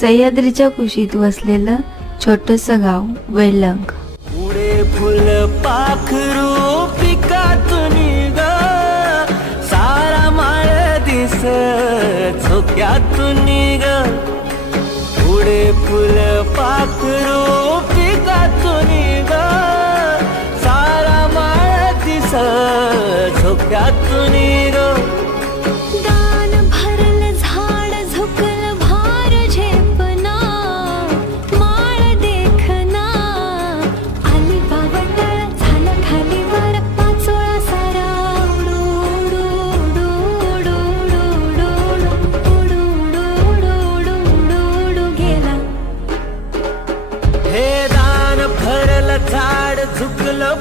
सह्याद्रीच्या कुशीत वसलेलं छोटंसं गाव वेलंग. पुढे फुल पाखरू पिकातून ग, सारा माळ दिस झोक्यातून ग. पुढे फुल पाखरू पिकातून ग, सारा माळ दिस झोक्यातून ग. झाड झुकलं